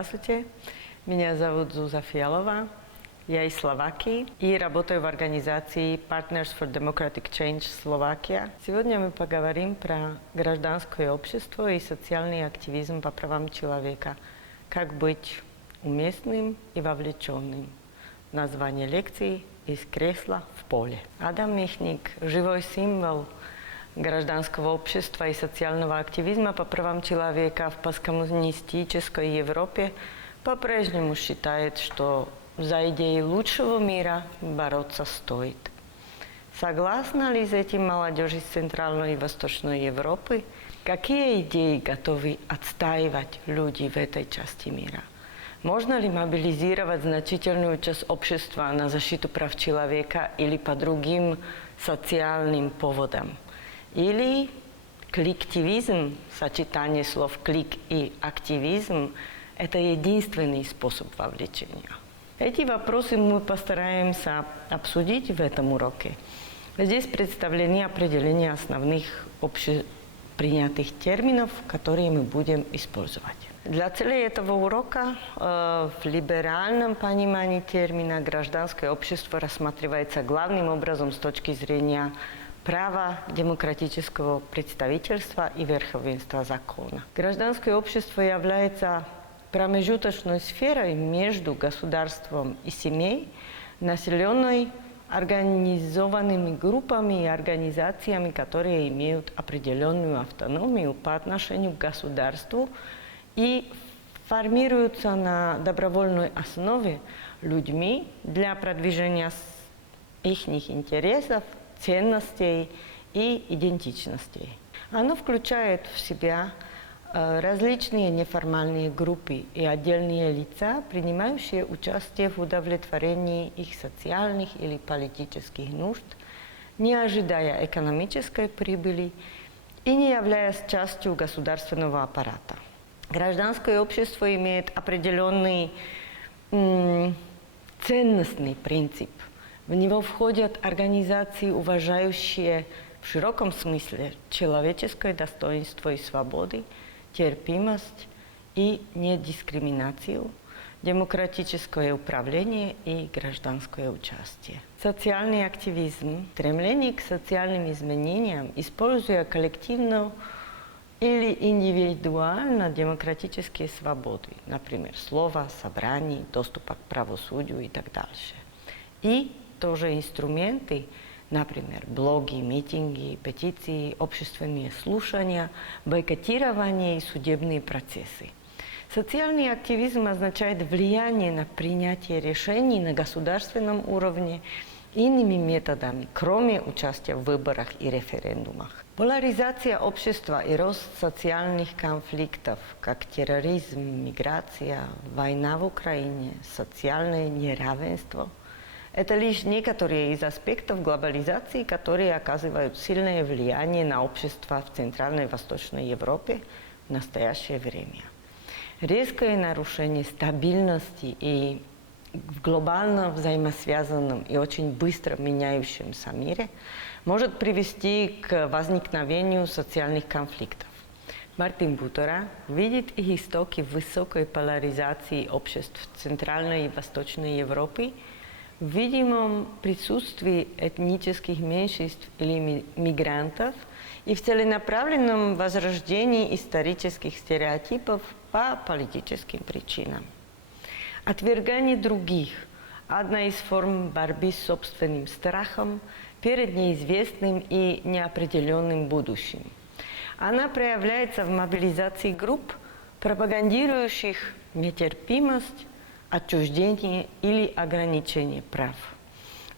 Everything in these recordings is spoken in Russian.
Здравствуйте, меня зовут Зуза Фиалова, я из Словакии и работаю в организации Partners for Democratic Change Словакия. Сегодня мы поговорим про гражданское общество и социальный активизм по правам человека, как быть уместным и вовлеченным. Название лекции «Из кресла в поле». Адам Михник – живой символ гражданского общества и социального активизма по правам человека в посткоммунистической Европе по-прежнему считает, что за идеи лучшего мира бороться стоит. Согласна ли с этим молодежь из Центральной и Восточной Европы? Какие идеи готовы отстаивать люди в этой части мира? Можно ли мобилизировать значительную часть общества на защиту прав человека или по другим социальным поводам? Или коллективизм, сочетание слов клик и активизм, это единственный способ вовлечения? Эти вопросы мы постараемся обсудить в этом уроке. Здесь представлены определения основных общепринятых терминов, которые мы будем использовать. Для цели этого урока э, в либеральном понимании термина гражданское общество рассматривается главным образом с точки зрения права демократического представительства и верховенства закона. Гражданское общество является промежуточной сферой между государством и семьей, населенной организованными группами и организациями, которые имеют определенную автономию по отношению к государству и формируются на добровольной основе людьми для продвижения их интересов, ценностей и идентичностей. Оно включает в себя Э, различные неформальные группы и отдельные лица, принимающие участие в удовлетворении их социальных или политических нужд, не ожидая экономической прибыли и не являясь частью государственного аппарата. Гражданское общество имеет определенный ценностный принцип. В него входят организации, уважающие в широком смысле человеческое достоинство и свободы, терпимость и недискриминацию, демократическое управление и гражданское участие. Социальный активизм, стремление к социальным изменениям, используя коллективно или индивидуально демократические свободы, например, слово, собраний, доступа к правосудию и так дальше. И тоже инструменты, Например, блоги, митинги, петиции, общественные слушания, бойкотирование и судебные процессы. Социальный активизм означает влияние на принятие решений на государственном уровне иными методами, кроме участия в выборах и референдумах. Поляризация общества и рост социальных конфликтов, как терроризм, миграция, война в Украине, социальное неравенство – это лишь некоторые из аспектов глобализации, которые оказывают сильное влияние на общество в Центральной и Восточной Европе в настоящее время. Резкое нарушение стабильности и в глобально взаимосвязанном и очень быстро меняющемся мире может привести к возникновению социальных конфликтов. Мартин Бутера видит и истоки высокой поляризации обществ Центральной и Восточной Европы – в видимом присутствии этнических меньшинств или мигрантов и в целенаправленном возрождении исторических стереотипов по политическим причинам. Отвергание других – одна из форм борьбы с собственным страхом перед неизвестным и неопределенным будущим. Она проявляется в мобилизации групп, пропагандирующих нетерпимость, отчуждение или ограничение прав.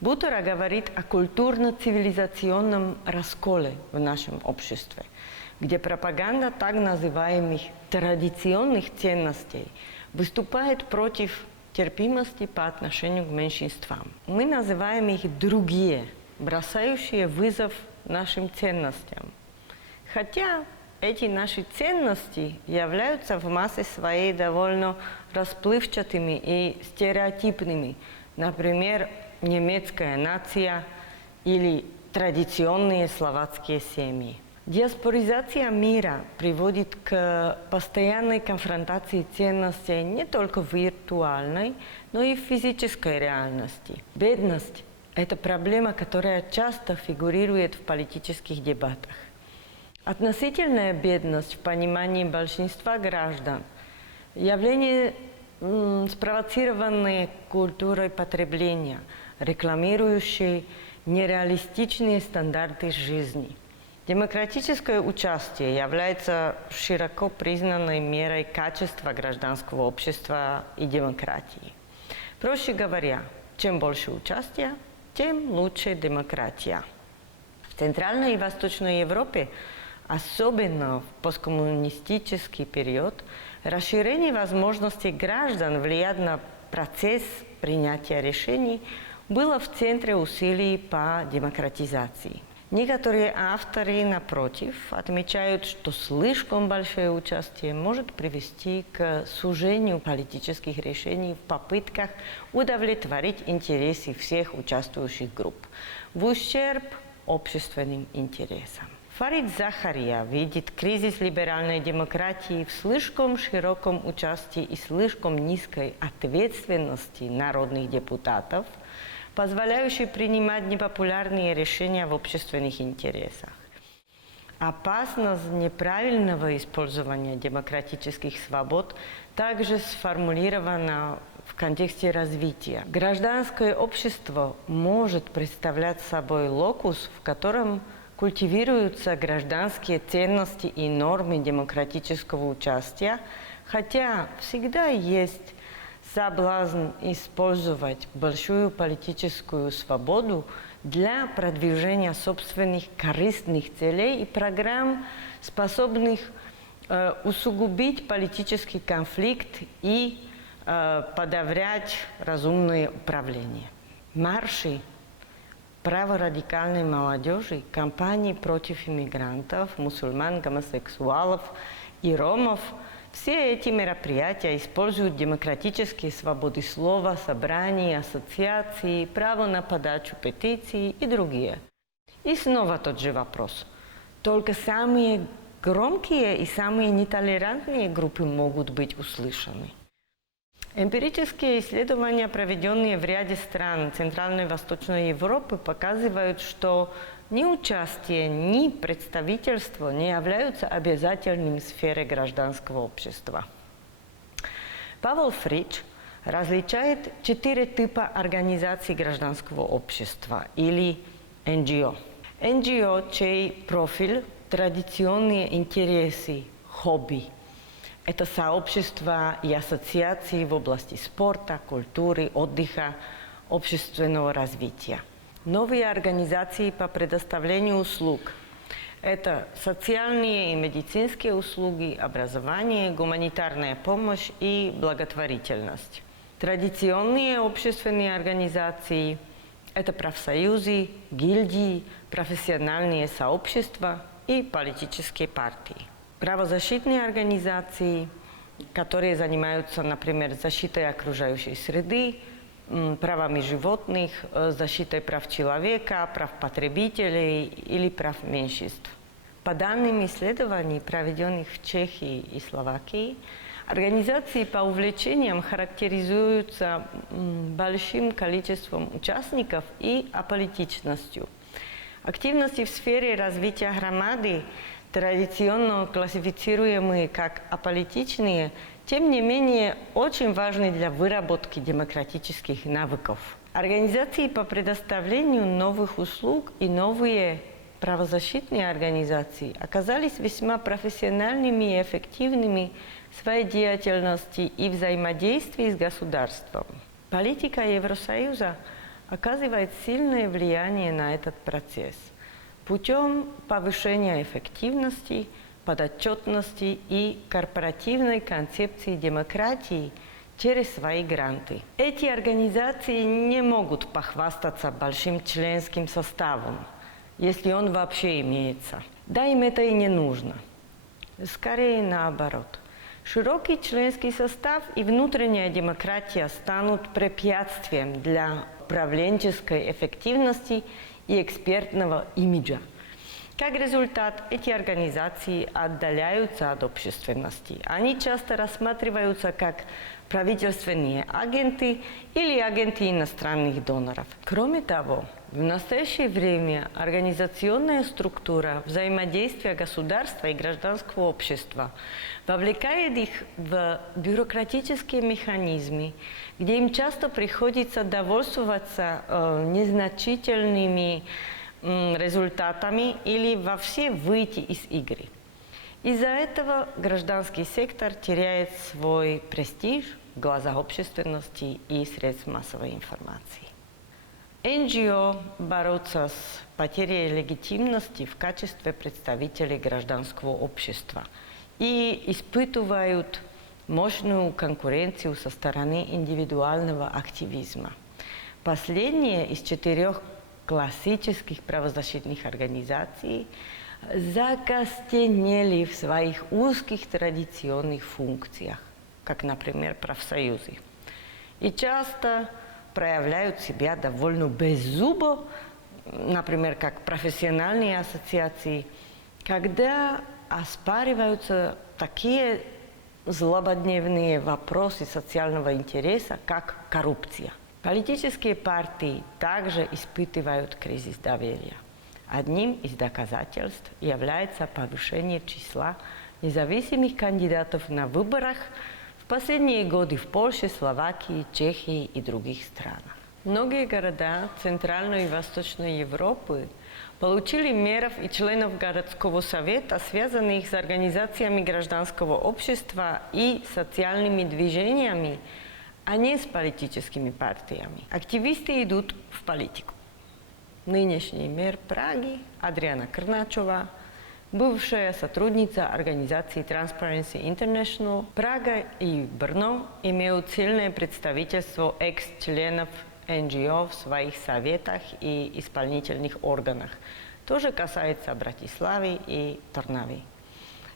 Бутера говорит о культурно-цивилизационном расколе в нашем обществе, где пропаганда так называемых традиционных ценностей выступает против терпимости по отношению к меньшинствам. Мы называем их «другие», бросающие вызов нашим ценностям. Хотя эти наши ценности являются в массе своей довольно расплывчатыми и стереотипными. Например, немецкая нация или традиционные словацкие семьи. Диаспоризация мира приводит к постоянной конфронтации ценностей не только виртуальной, но и физической реальности. Бедность – это проблема, которая часто фигурирует в политических дебатах. Относительная бедность в понимании большинства граждан – явление, м, спровоцированное культурой потребления, рекламирующей нереалистичные стандарты жизни – Демократическое участие является широко признанной мерой качества гражданского общества и демократии. Проще говоря, чем больше участия, тем лучше демократия. В Центральной и Восточной Европе, особенно в посткоммунистический период, расширение возможностей граждан влиять на процесс принятия решений было в центре усилий по демократизации. Некоторые авторы, напротив, отмечают, что слишком большое участие может привести к сужению политических решений в попытках удовлетворить интересы всех участвующих групп в ущерб общественным интересам. Фарид Захария видит кризис либеральной демократии в слишком широком участии и слишком низкой ответственности народных депутатов – позволяющий принимать непопулярные решения в общественных интересах. Опасность неправильного использования демократических свобод также сформулирована в контексте развития. Гражданское общество может представлять собой локус, в котором культивируются гражданские ценности и нормы демократического участия, хотя всегда есть соблазн использовать большую политическую свободу для продвижения собственных корыстных целей и программ, способных э, усугубить политический конфликт и э, подавлять разумное управление. Марши праворадикальной молодежи, кампании против иммигрантов, мусульман, гомосексуалов и ромов – все эти мероприятия используют демократические свободы слова, собраний, ассоциаций, право на подачу петиций и другие. И снова тот же вопрос. Только самые громкие и самые нетолерантные группы могут быть услышаны. Эмпирические исследования, проведенные в ряде стран Центральной и Восточной Европы, показывают, что ни участие, ни представительство не являются обязательными сферой гражданского общества. Павел Фрич различает четыре типа организаций гражданского общества или НГО. НГО, чей профиль, традиционные интересы, хобби. Это сообщества и ассоциации в области спорта, культуры, отдыха, общественного развития – новые организации по предоставлению услуг. Это социальные и медицинские услуги, образование, гуманитарная помощь и благотворительность. Традиционные общественные организации – это профсоюзы, гильдии, профессиональные сообщества и политические партии. Правозащитные организации, которые занимаются, например, защитой окружающей среды, правами животных, защитой прав человека, прав потребителей или прав меньшинств. По данным исследований, проведенных в Чехии и Словакии, организации по увлечениям характеризуются большим количеством участников и аполитичностью. Активности в сфере развития громады, традиционно классифицируемые как аполитичные – тем не менее, очень важны для выработки демократических навыков. Организации по предоставлению новых услуг и новые правозащитные организации оказались весьма профессиональными и эффективными в своей деятельности и взаимодействии с государством. Политика Евросоюза оказывает сильное влияние на этот процесс путем повышения эффективности – подотчетности и корпоративной концепции демократии через свои гранты. Эти организации не могут похвастаться большим членским составом, если он вообще имеется. Да, им это и не нужно. Скорее наоборот. Широкий членский состав и внутренняя демократия станут препятствием для управленческой эффективности и экспертного имиджа. Как результат, эти организации отдаляются от общественности. Они часто рассматриваются как правительственные агенты или агенты иностранных доноров. Кроме того, в настоящее время организационная структура взаимодействия государства и гражданского общества вовлекает их в бюрократические механизмы, где им часто приходится довольствоваться э, незначительными результатами или вообще выйти из игры. Из-за этого гражданский сектор теряет свой престиж в глазах общественности и средств массовой информации. НГО борются с потерей легитимности в качестве представителей гражданского общества и испытывают мощную конкуренцию со стороны индивидуального активизма. Последние из четырех классических правозащитных организаций закостенели в своих узких традиционных функциях, как, например, профсоюзы. И часто проявляют себя довольно беззубо, например, как профессиональные ассоциации, когда оспариваются такие злободневные вопросы социального интереса, как коррупция. Политические партии также испытывают кризис доверия. Одним из доказательств является повышение числа независимых кандидатов на выборах в последние годы в Польше, Словакии, Чехии и других странах. Многие города Центральной и Восточной Европы получили меров и членов городского совета, связанных с организациями гражданского общества и социальными движениями, а не с политическими партиями. Активисты идут в политику. Нынешний мэр Праги Адриана Крначова, бывшая сотрудница организации Transparency International, Прага и Брно имеют сильное представительство экс-членов НГО в своих советах и исполнительных органах. Тоже касается Братиславы и Торнави.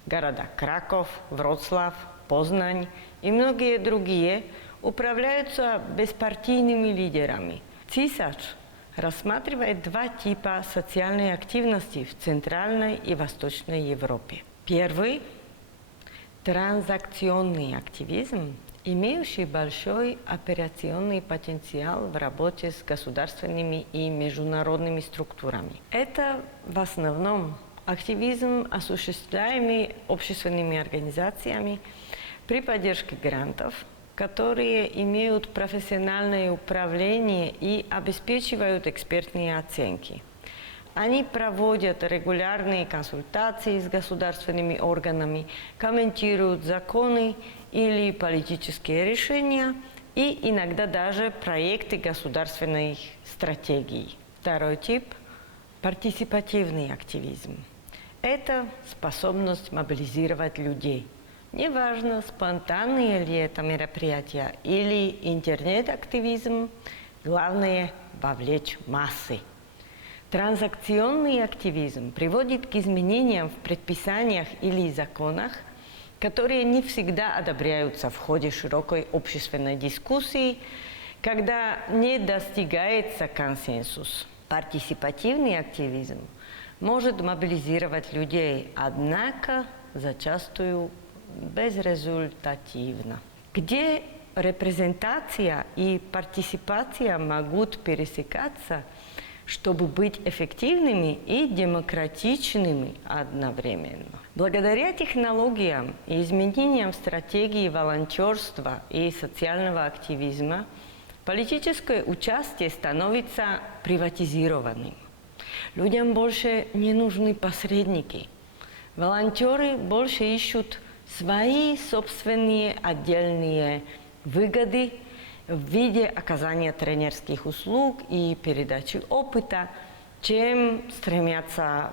Города Краков, Вроцлав, Познань и многие другие управляются беспартийными лидерами. Цисарь рассматривает два типа социальной активности в Центральной и Восточной Европе. Первый – транзакционный активизм, имеющий большой операционный потенциал в работе с государственными и международными структурами. Это в основном активизм, осуществляемый общественными организациями при поддержке грантов, которые имеют профессиональное управление и обеспечивают экспертные оценки. Они проводят регулярные консультации с государственными органами, комментируют законы или политические решения и иногда даже проекты государственной стратегии. Второй тип – партиципативный активизм. Это способность мобилизировать людей. Неважно, спонтанные ли это мероприятия или интернет-активизм, главное – вовлечь массы. Транзакционный активизм приводит к изменениям в предписаниях или законах, которые не всегда одобряются в ходе широкой общественной дискуссии, когда не достигается консенсус. Партисипативный активизм может мобилизировать людей, однако зачастую безрезультативно. Где репрезентация и партисипация могут пересекаться, чтобы быть эффективными и демократичными одновременно. Благодаря технологиям и изменениям стратегии волонтерства и социального активизма политическое участие становится приватизированным. Людям больше не нужны посредники. Волонтеры больше ищут свои собственные отдельные выгоды в виде оказания тренерских услуг и передачи опыта, чем стремятся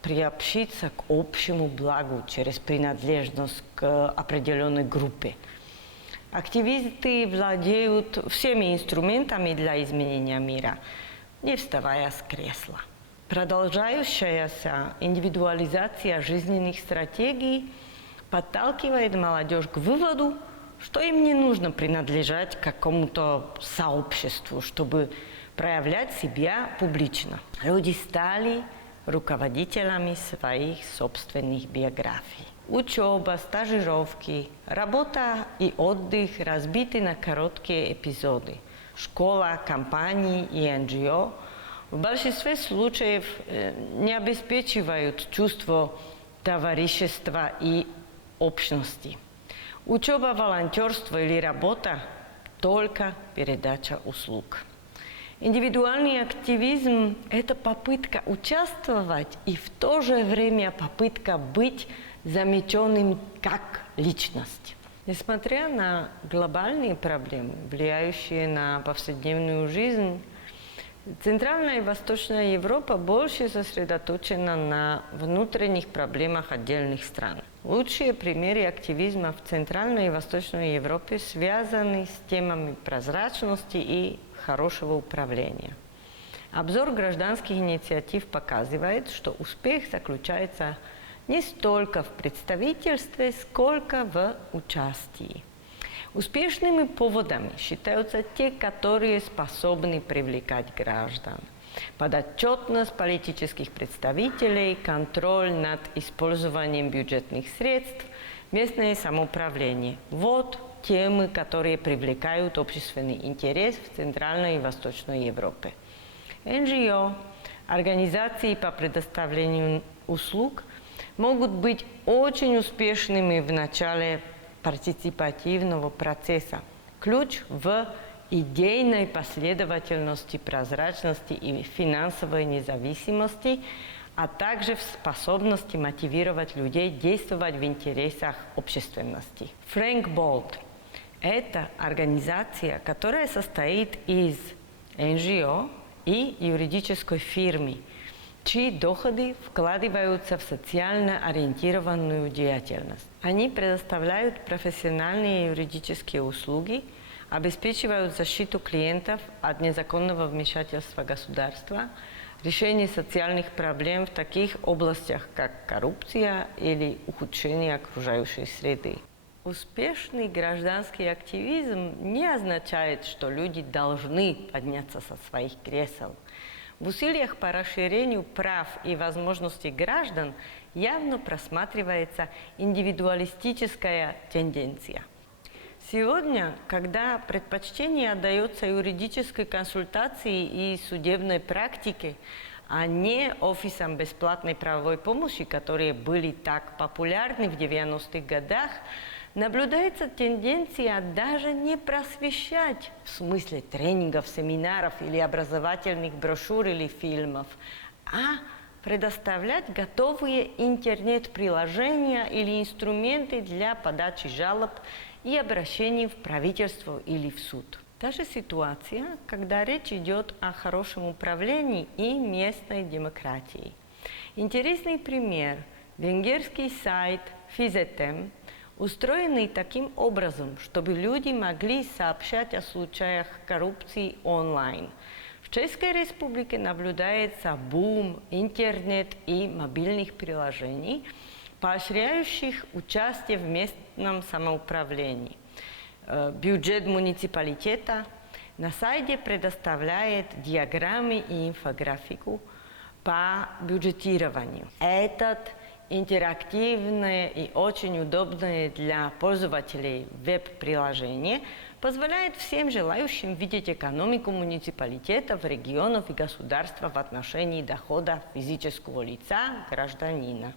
приобщиться к общему благу через принадлежность к определенной группе. Активисты владеют всеми инструментами для изменения мира, не вставая с кресла. Продолжающаяся индивидуализация жизненных стратегий – подталкивает молодежь к выводу, что им не нужно принадлежать какому-то сообществу, чтобы проявлять себя публично. Люди стали руководителями своих собственных биографий. Учеба, стажировки, работа и отдых разбиты на короткие эпизоды. Школа, компании и НГО в большинстве случаев э, не обеспечивают чувство товарищества и общности. Учеба, волонтерство или работа – только передача услуг. Индивидуальный активизм – это попытка участвовать и в то же время попытка быть замеченным как личность. Несмотря на глобальные проблемы, влияющие на повседневную жизнь, Центральная и Восточная Европа больше сосредоточена на внутренних проблемах отдельных стран. Лучшие примеры активизма в Центральной и Восточной Европе связаны с темами прозрачности и хорошего управления. Обзор гражданских инициатив показывает, что успех заключается не столько в представительстве, сколько в участии. Успешными поводами считаются те, которые способны привлекать граждан. Подотчетность политических представителей, контроль над использованием бюджетных средств, местное самоуправление. Вот темы, которые привлекают общественный интерес в Центральной и Восточной Европе. НГО, организации по предоставлению услуг могут быть очень успешными в начале партиципативного процесса. Ключ в идейной последовательности, прозрачности и финансовой независимости, а также в способности мотивировать людей действовать в интересах общественности. Фрэнк Болт – это организация, которая состоит из НГО и юридической фирмы – чьи доходы вкладываются в социально ориентированную деятельность. Они предоставляют профессиональные юридические услуги, обеспечивают защиту клиентов от незаконного вмешательства государства, решение социальных проблем в таких областях, как коррупция или ухудшение окружающей среды. Успешный гражданский активизм не означает, что люди должны подняться со своих кресел – в усилиях по расширению прав и возможностей граждан явно просматривается индивидуалистическая тенденция. Сегодня, когда предпочтение отдается юридической консультации и судебной практике, а не офисам бесплатной правовой помощи, которые были так популярны в 90-х годах, наблюдается тенденция даже не просвещать в смысле тренингов, семинаров или образовательных брошюр или фильмов, а предоставлять готовые интернет-приложения или инструменты для подачи жалоб и обращений в правительство или в суд. Та же ситуация, когда речь идет о хорошем управлении и местной демократии. Интересный пример – венгерский сайт Физетем – устроенный таким образом, чтобы люди могли сообщать о случаях коррупции онлайн. В Чешской Республике наблюдается бум интернет и мобильных приложений, поощряющих участие в местном самоуправлении. Э, бюджет муниципалитета на сайте предоставляет диаграммы и инфографику по бюджетированию. Этот интерактивное и очень удобное для пользователей веб-приложение позволяет всем желающим видеть экономику муниципалитетов, регионов и государства в отношении дохода физического лица гражданина.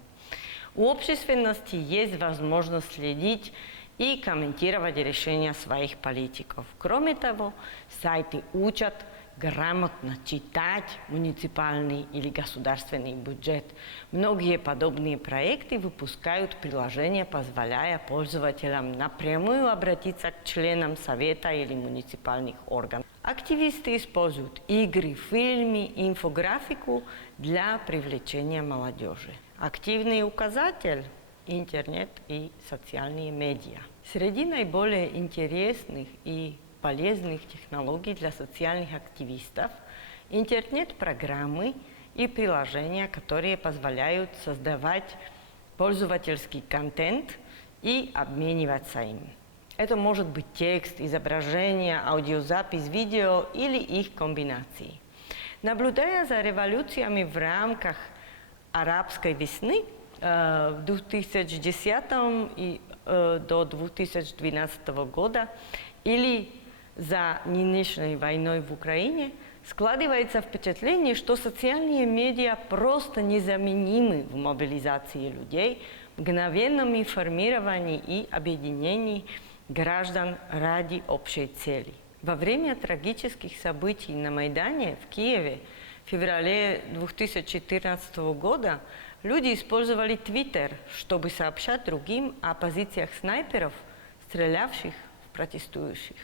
У общественности есть возможность следить и комментировать решения своих политиков. Кроме того, сайты учат грамотно читать муниципальный или государственный бюджет. Многие подобные проекты выпускают приложения, позволяя пользователям напрямую обратиться к членам совета или муниципальных органов. Активисты используют игры, фильмы, инфографику для привлечения молодежи. Активный указатель – интернет и социальные медиа. Среди наиболее интересных и полезных технологий для социальных активистов, интернет-программы и приложения, которые позволяют создавать пользовательский контент и обмениваться им. Это может быть текст, изображение, аудиозапись, видео или их комбинации. Наблюдая за революциями в рамках арабской весны э, в 2010 и э, до 2012 года или за нынешней войной в Украине складывается впечатление, что социальные медиа просто незаменимы в мобилизации людей, мгновенном информировании и объединении граждан ради общей цели. Во время трагических событий на Майдане в Киеве феврале 2014 года люди использовали Твиттер, чтобы сообщать другим о позициях снайперов, стрелявших в протестующих.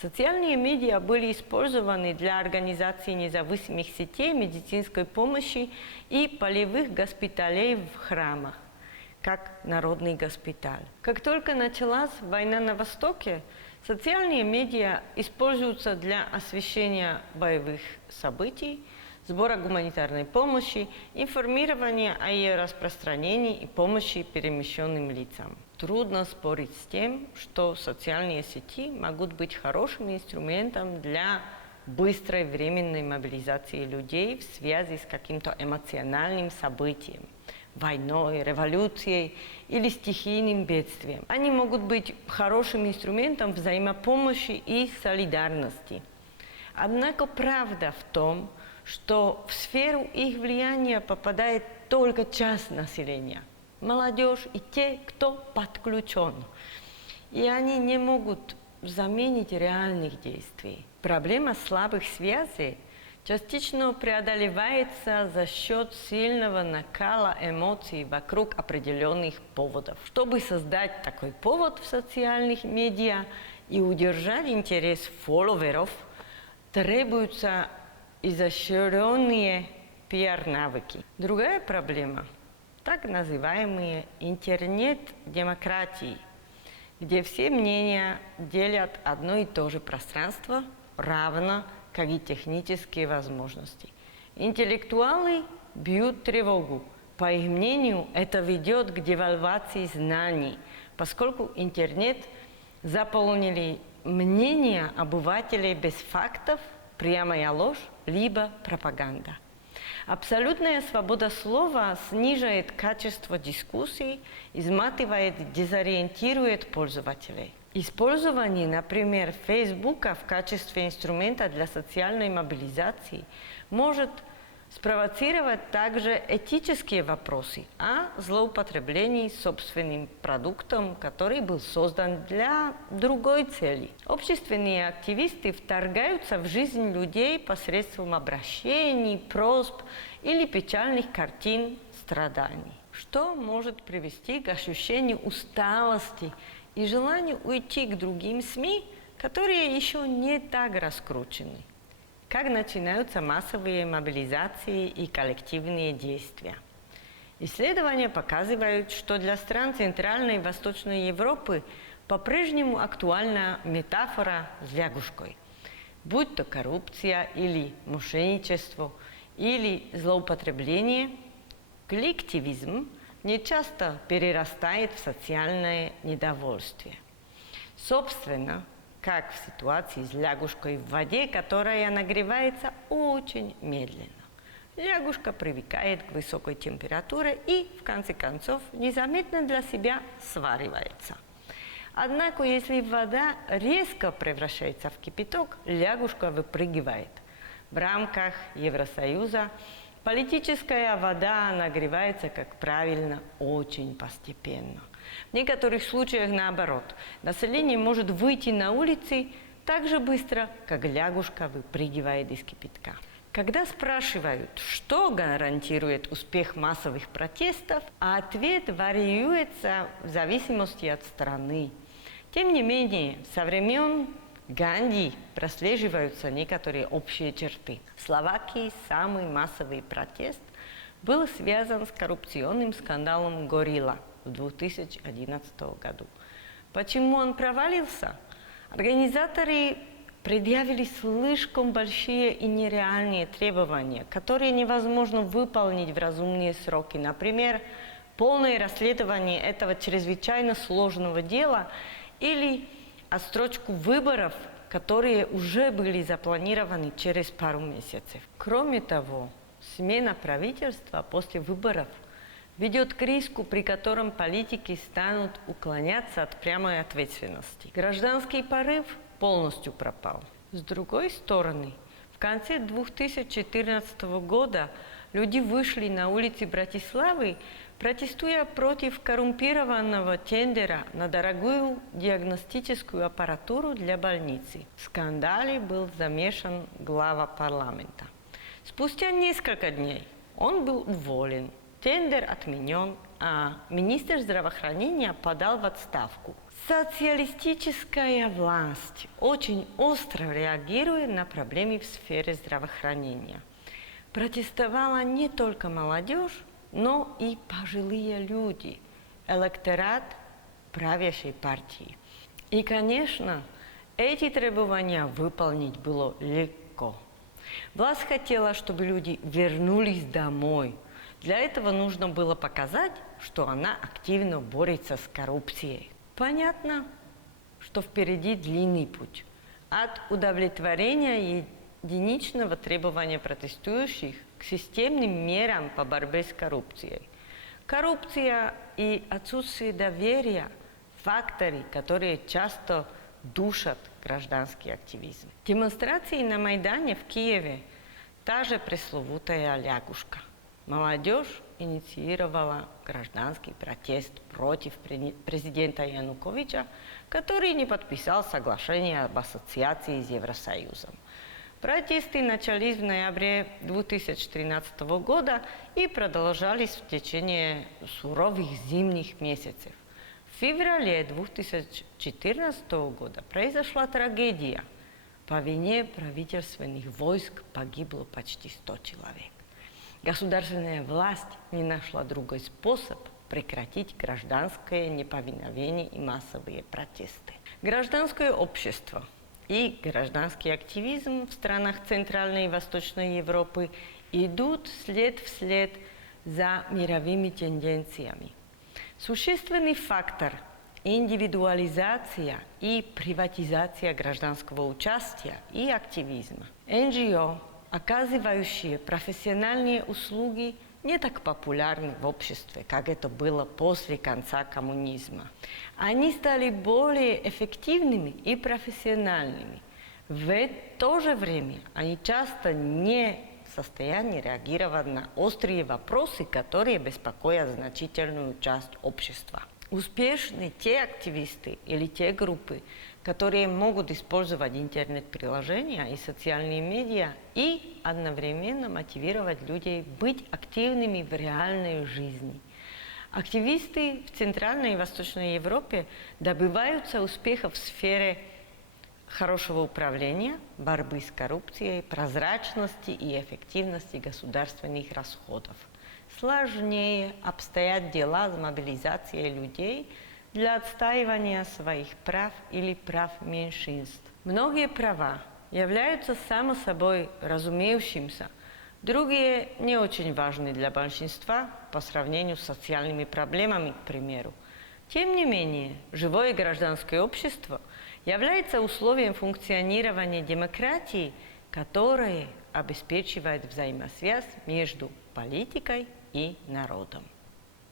Социальные медиа были использованы для организации независимых сетей медицинской помощи и полевых госпиталей в храмах, как Народный госпиталь. Как только началась война на Востоке, социальные медиа используются для освещения боевых событий, сбора гуманитарной помощи, информирования о ее распространении и помощи перемещенным лицам. Трудно спорить с тем, что социальные сети могут быть хорошим инструментом для быстрой временной мобилизации людей в связи с каким-то эмоциональным событием, войной, революцией или стихийным бедствием. Они могут быть хорошим инструментом взаимопомощи и солидарности. Однако правда в том, что в сферу их влияния попадает только часть населения – молодежь и те, кто подключен. И они не могут заменить реальных действий. Проблема слабых связей частично преодолевается за счет сильного накала эмоций вокруг определенных поводов. Чтобы создать такой повод в социальных медиа и удержать интерес фолловеров, требуются изощренные пиар-навыки. Другая проблема – так называемые интернет-демократии, где все мнения делят одно и то же пространство, равно как и технические возможности. Интеллектуалы бьют тревогу. По их мнению, это ведет к девальвации знаний, поскольку интернет заполнили мнения обывателей без фактов, прямая ложь, либо пропаганда. Абсолютная свобода слова снижает качество дискуссий, изматывает, дезориентирует пользователей. Использование, например, Фейсбука в качестве инструмента для социальной мобилизации может спровоцировать также этические вопросы о злоупотреблении собственным продуктом, который был создан для другой цели. Общественные активисты вторгаются в жизнь людей посредством обращений, просьб или печальных картин страданий, что может привести к ощущению усталости и желанию уйти к другим СМИ, которые еще не так раскручены как начинаются массовые мобилизации и коллективные действия. Исследования показывают, что для стран Центральной и Восточной Европы по-прежнему актуальна метафора с лягушкой. Будь то коррупция или мошенничество, или злоупотребление, коллективизм нечасто перерастает в социальное недовольствие. Собственно, как в ситуации с лягушкой в воде, которая нагревается очень медленно. Лягушка привыкает к высокой температуре и, в конце концов, незаметно для себя сваривается. Однако, если вода резко превращается в кипяток, лягушка выпрыгивает. В рамках Евросоюза политическая вода нагревается, как правильно, очень постепенно – в некоторых случаях наоборот. Население может выйти на улицы так же быстро, как лягушка выпрыгивает из кипятка. Когда спрашивают, что гарантирует успех массовых протестов, ответ варьируется в зависимости от страны. Тем не менее, со времен Ганди прослеживаются некоторые общие черты. В Словакии самый массовый протест был связан с коррупционным скандалом «Горилла», в 2011 году. Почему он провалился? Организаторы предъявили слишком большие и нереальные требования, которые невозможно выполнить в разумные сроки. Например, полное расследование этого чрезвычайно сложного дела или отстрочку выборов, которые уже были запланированы через пару месяцев. Кроме того, смена правительства после выборов ведет к риску, при котором политики станут уклоняться от прямой ответственности. Гражданский порыв полностью пропал. С другой стороны, в конце 2014 года люди вышли на улицы Братиславы, протестуя против коррумпированного тендера на дорогую диагностическую аппаратуру для больницы. В скандале был замешан глава парламента. Спустя несколько дней он был уволен, тендер отменен, а министр здравоохранения подал в отставку. Социалистическая власть очень остро реагирует на проблемы в сфере здравоохранения. Протестовала не только молодежь, но и пожилые люди, электорат правящей партии. И, конечно, эти требования выполнить было легко. Власть хотела, чтобы люди вернулись домой. Для этого нужно было показать, что она активно борется с коррупцией. Понятно, что впереди длинный путь. От удовлетворения единичного требования протестующих к системным мерам по борьбе с коррупцией. Коррупция и отсутствие доверия – факторы, которые часто душат гражданский активизм. Демонстрации на Майдане в Киеве – та же пресловутая лягушка. Молодежь инициировала гражданский протест против президента Януковича, который не подписал соглашение об ассоциации с Евросоюзом. Протесты начались в ноябре 2013 года и продолжались в течение суровых зимних месяцев. В феврале 2014 года произошла трагедия. По вине правительственных войск погибло почти 100 человек. Государственная власть не нашла другой способ прекратить гражданское неповиновение и массовые протесты. Гражданское общество и гражданский активизм в странах Центральной и Восточной Европы идут след в след за мировыми тенденциями. Существенный фактор – индивидуализация и приватизация гражданского участия и активизма. НГО оказывающие профессиональные услуги не так популярны в обществе, как это было после конца коммунизма. Они стали более эффективными и профессиональными. В то же время они часто не в состоянии реагировать на острые вопросы, которые беспокоят значительную часть общества. Успешны те активисты или те группы, которые могут использовать интернет-приложения и социальные медиа и одновременно мотивировать людей быть активными в реальной жизни. Активисты в Центральной и Восточной Европе добиваются успеха в сфере хорошего управления, борьбы с коррупцией, прозрачности и эффективности государственных расходов. Сложнее обстоят дела с мобилизацией людей – для отстаивания своих прав или прав меньшинств. Многие права являются само собой разумеющимся, другие не очень важны для большинства по сравнению с социальными проблемами, к примеру. Тем не менее, живое гражданское общество является условием функционирования демократии, которое обеспечивает взаимосвязь между политикой и народом.